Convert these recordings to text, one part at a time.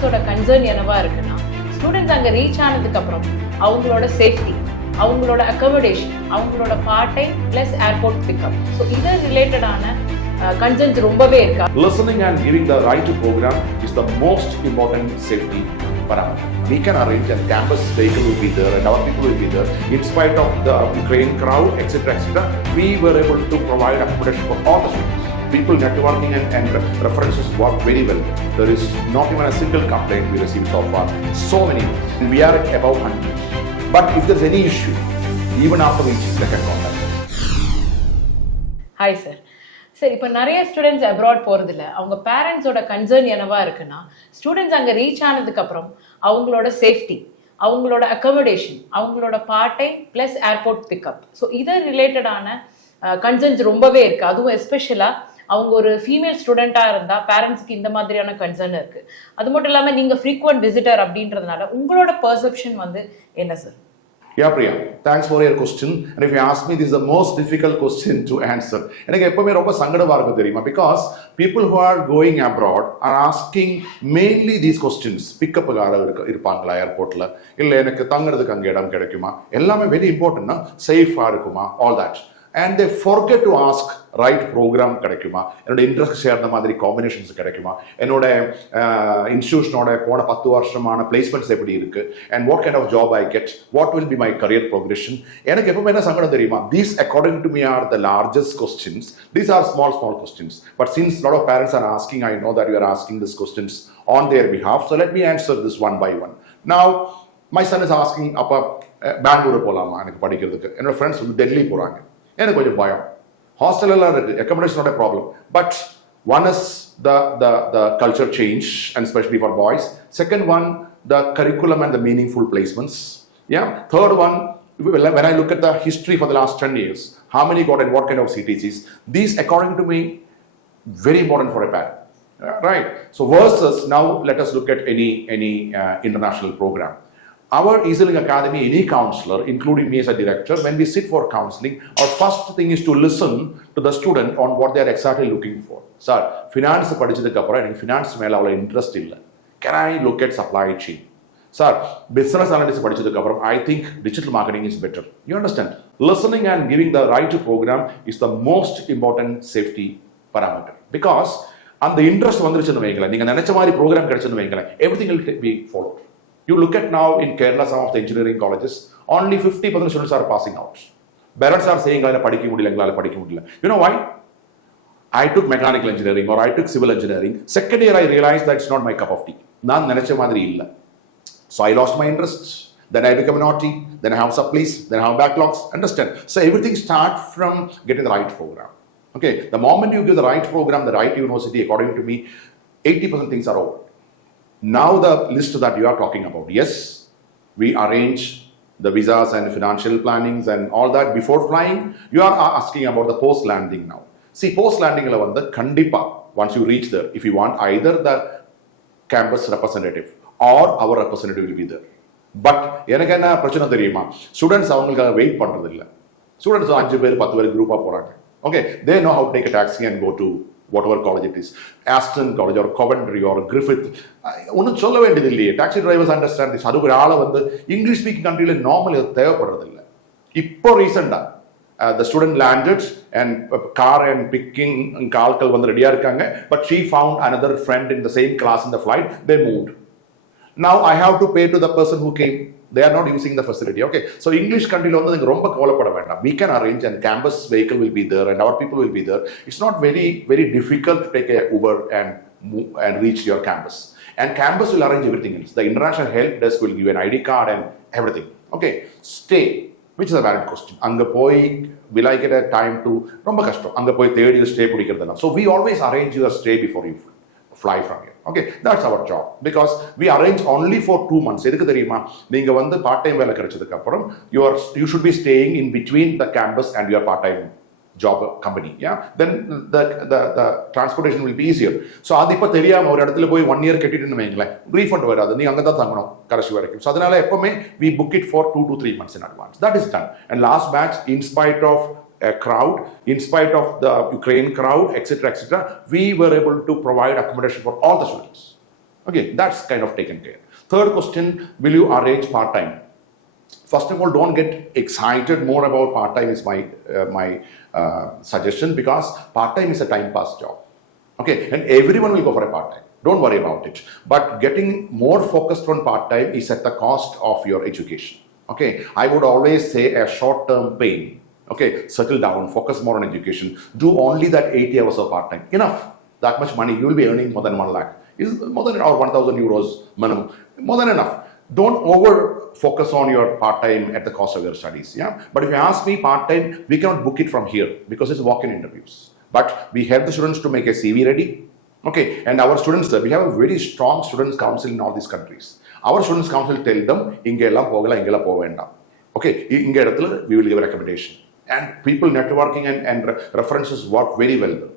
பேரண்ட்ஸோட கன்சர்ன் என்னவா இருக்குன்னா, ஸ்டூடெண்ட்ஸ் அங்கே ரீச் ஆனதுக்கப்புறம் அவங்களோட சேஃப்டி, அவங்களோட அக்கமடேஷன், அவங்களோட part time plus airport pickup, so இது ரிலேட்டடான கன்சர்ன்ஸ் ரொம்பவே இருக்கா. Listening and giving the right to program is the most important safety parameter. We can arrange a campus vehicle will be there and our people will be there. In spite of the Ukraine crowd, etc., etc., we were able to provide accommodation for all the students. People networking and references work very well. There is not even a single complaint we received so far. So many. And we are at above 100. But if there's any issue, even after reaching, they can contact us. Hi, sir. சரி, இப்போ நிறைய students abroad போகிறதில்ல. அவங்க பேரண்ட்ஸோட concern என்னவா இருக்குன்னா, students அங்கே reach ஆனதுக்கப்புறம் அவங்களோட சேஃப்டி, அவங்களோட அக்கமடேஷன், அவங்களோட part time plus airport pickup, so இது ரிலேட்டடான கன்சர்ன்ஸ் ரொம்பவே இருக்குது. அதுவும் எஸ்பெஷலாக அவங்க ஒரு ஃபீமேல் ஸ்டூடெண்ட்டாக இருந்தால் பேரண்ட்ஸ்க்கு இந்த மாதிரியான கன்சர்ன் இருக்குது. அது மட்டும் இல்லாமல் நீங்கள் ஃப்ரீக்வெண்ட் விசிட்டர் அப்படின்றதுனால உங்களோட பர்செப்ஷன் வந்து என்ன sir? Yeah, Priya, thanks for your question. And if you ask me, this is the most difficult question to answer. எனக்கு எப்பவுமே ரொம்ப சங்கடமா இருக்கு தெரியுமா, because people who are going abroad are asking mainly these questions. பிக்கப்புக்காக இருப்பாங்களா ஏர்போர்ட்ல, இல்லை எனக்கு தங்குறதுக்கு அங்கே இடம் கிடைக்குமா, எல்லாமே வெரி இம்பார்ட்டன்ட்னா சேஃபா இருக்குமா, all that. And they forget to ask right program கிடைக்குமா, என்னோட இன்ட்ரெஸ்ட் சேர்ந்த மாதிரி காம்பினேஷன்ஸ் கிடைக்குமா, என்னோட இன்ஸ்டியூஷனோட போன 10 வருஷமான பிளேஸ்மெண்ட்ஸ் எப்படி இருக்கு, and what kind of job I get, what will be my career progression. எனக்கு எப்பவுமே என்ன சங்கடம் தெரியுமா, these according to me are the largest questions. These are small questions, but since a lot of parents are asking, I know that you are asking these questions on their behalf, so let me answer this one by one. Now my son is asking, அப்பா பெங்களூர் போலாமா எனக்கு படிக்கிறதுக்கு, என்னோட friends வந்து டெல்லி போறாங்க, எனக்கு கொஞ்சம் பயம். ஹாஸ்டல் எல்லாம் இருக்கு, அக்கமடேஷனோட problem. But one is the culture change and specially for boys. Second one, the curriculum and the meaningful placements. Yeah. Third one, when I look at the history for the last 10 years, how many got and what kind of CTCs, these according to me very important for a parent. Right. So versus now let us look at any international program. Our EazyLink Academy, any counselor, including me as a director, when we sit for counseling, our first thing is to listen to the student on what they are exactly looking for. Sir, finance படிச்சதுக்கு அப்புறம் எனக்கு finance மேல அவ்வளவு interest இல்லை. Can I look at supply chain? Sir, business analytics படிச்சதுக்கு அப்புறம் I think digital marketing is better. You understand? Listening and giving the right to program is the most important safety parameter. Because அந்த interest வந்துருச்சுன்னு வைங்களேன், நீங்க நினைச்ச மாதிரி program கிடைச்சுன்னு வைங்களேன், everything will be followed. You look at now in Kerala, some of the engineering colleges, only 50% students are passing out. Parents are saying, I படிக்க முடியல, எங்களால படிக்க முடியல. You know why? I took mechanical engineering or I took civil engineering. Second year I realized that it's not my cup of tea. நான் நினைச்ச மாதிரி இல்ல. So I lost my interest. Then I become naughty. Then I have supplies. Then I have backlogs. Understand? So everything starts from getting the right program. Okay. The moment you give the right program, the right university, according to me, 80% things are over. Now the list that you are talking about, yes, we arrange the visas and financial plannings and all that before flying. You are asking about the post landing now. See, post landing la vanda kandipa, once you reach there, if you want, either the campus representative or our representative will be there. But எனக்கு என்ன பிரச்சனை தெரியுமா, students அவங்களுக்காக wait பண்றது இல்ல. Students 5 பேர் 10 பேர் குரூப்பா போறாங்க. Okay, they know how to take a taxi and go to whatever college it is, Aston College or Coventry or Griffith. ஒன்றும் சொல்ல வேண்டியது இல்லையே, டாக்ஸி டிரைவர்ஸ் அண்டர்ஸ்டாண்ட் திஸ். அது ஒரு ஆளை வந்து இங்கிலீஷ் ஸ்பீக்கிங் கண்ட்ரியில் நார்மலி அது தேவைப்படுறது இல்லை. இப்போ ரீசெண்டாக the student landed and car and picking ஆட்கள் வந்து ரெடியாக இருக்காங்க. But she found another friend in the same class in the flight. They moved. Now I have to pay to the person who came. They are not using the facility. Okay, so English country வந்து நீங்க ரொம்ப கவலைப்பட வேண்டாம். We can arrange and campus vehicle will be there and our people will be there. It's not very difficult to take a Uber and reach your campus. And campus will arrange everything else. The international help desk will give you an ID card and everything. Okay, stay, which is a valid question. அங்க போய் will I get a time to, ரொம்ப கஷ்டம் அங்க போய் தேடி stay பிடிக்கிறதுனா. So we always arrange your stay before you fly from here. Okay, that's our job because we arrange only for 2 months. எதுக்கு தெரியுமா, நீங்க வந்து பார்ட் டைம் வேலை கிடைச்சதுக்கு அப்புறம் you should be staying in between the campus and your part time job company. Yeah, then the transportation will be easier. So அது இப்ப தெரியாம ஒரு இடத்துல போய் 1 year கட்டிட்டுன்னு வைங்களேன், ரீஃபண்ட் வராது, நீங்க அங்க தான் தங்கணும் கடைசி வரைக்கும். So அதனால எப்பவுமே we book it for 2 to 3 months in advance. That is done. And last batch, in spite of a crowd, in spite of the Ukraine crowd, etc., we were able to provide accommodation for all the students. Okay, that's kind of taken care. Third question, will you arrange part-time? First of all, don't get excited more about part-time is my suggestion, because part-time is a time pass job. Okay, and everyone will go for a part-time. Don't worry about it. But getting more focused on part-time is at the cost of your education. Okay, I would always say a short-term pain. Okay, settle down, focus more on education. Do only that 80 hours of part-time. Enough. That much money you will be earning more than 1 lakh. Is more than or 1,000 euros minimum. More than enough. Don't over focus on your part-time at the cost of your studies. Yeah. But if you ask me part-time, we cannot book it from here because it's walk-in interviews. But we help the students to make a CV ready. Okay. And our students, we have a very strong students council in all these countries. Our students council tell them, ingella pogala, ingella povenda. Okay. We will give a recommendation. And people networking and references work very well.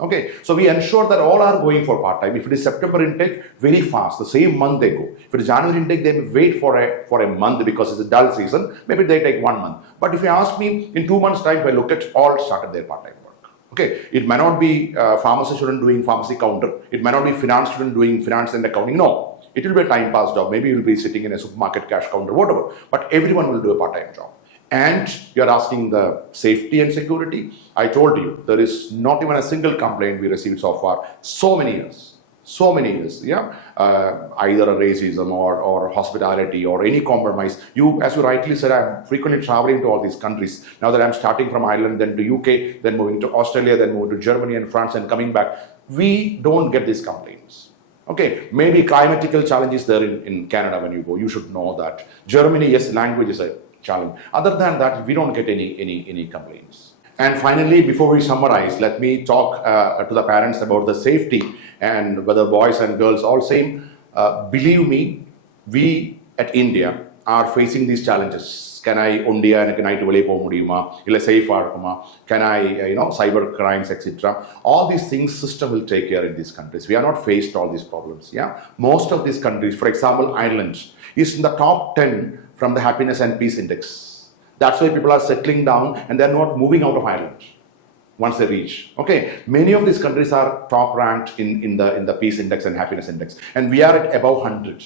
Okay, so we ensure that all are going for part-time. If it is September intake, very fast, the same month they go. If it is January intake, they wait for a month because it's a dull season. Maybe they take 1 month. But if you ask me, in 2 months' time, if I look at all started their part-time work. Okay, it may not be pharmacy student doing pharmacy counter. It may not be finance student doing finance and accounting. No, it will be a time pass job. Maybe you will be sitting in a supermarket cash counter, whatever. But everyone will do a part-time job. And you're asking the safety and security. I told you, there is not even a single complaint we received so far. So many years, yeah. Either a racism or hospitality or any compromise. As you rightly said, I'm frequently traveling to all these countries. Now that I'm starting from Ireland, then to UK, then moving to Australia, then moving to Germany and France and coming back, we don't get these complaints. Okay, maybe climatical challenges there in Canada when you go. You should know that. Germany, yes, language is a challenge. Other than that, we don't get any complaints. And finally, before we summarize, let me talk to the parents about the safety and whether boys and girls all same. Believe me, we at India are facing these challenges. Can I India and can I safe can I cyber crimes, etc. All these things system will take care in these countries. We are not faced all these problems. Yeah, most of these countries, for example, Ireland is in the top 10 from the happiness and peace index. That's why people are settling down and they're not moving out of Ireland once they reach. Okay, many of these countries are top ranked in the peace index and happiness index, and we are at above 100.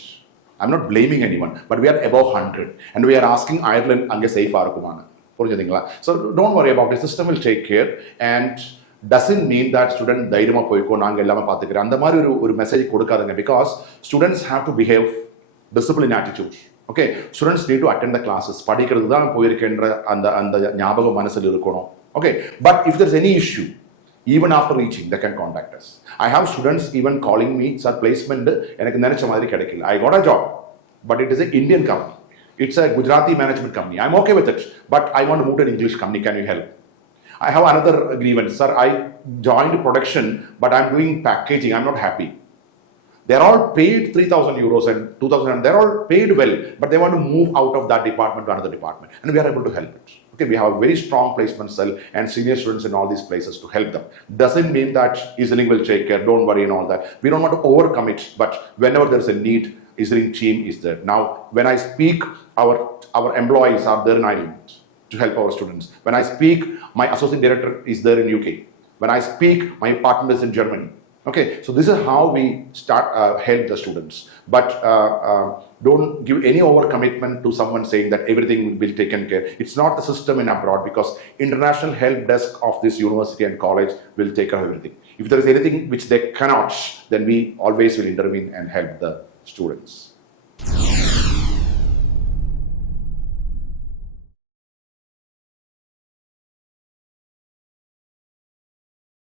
I'm not blaming anyone, but we are above 100, and we are asking Ireland ange safe arukumana. So don't worry about it. The system will take care, and doesn't mean that student dhairiyama poiko naanga ellama paathukiren. And the mari oru message kodukadanga, because students have to behave disciplined attitude. Okay, students need to attend the classes. Padikkiradhu dhaan poirikendra and nyabagam manasil irukono. Okay, but if there's any issue, even after reaching, they can contact us. I have students even calling me, sir, placement, I got a job, but it is an Indian company. It's a Gujarati management company. I'm okay with it, but I want to move to an English company. Can you help? I have another grievance. Sir, I joined production, but I'm doing packaging. I'm not happy. They're all paid 3,000 euros and 2,000, and they're all paid well, but they want to move out of that department to another department, and we are able to help it. Okay, we have a very strong placement cell and senior students in all these places to help them. Doesn't mean that EazyLink will take care, don't worry and all that. We don't want to overcommit, but whenever there's a need, EazyLink team is there. Now, when I speak, our employees are there in Ireland to help our students. When I speak, my associate director is there in UK. When I speak, my partner is in Germany. Okay, so this is how we start help the students. But don't give any overcommitment to someone saying that everything will be taken care. It's not the system in abroad, because international help desk of this university and college will take care of everything. If there is anything which they cannot, then we always will intervene and help the students.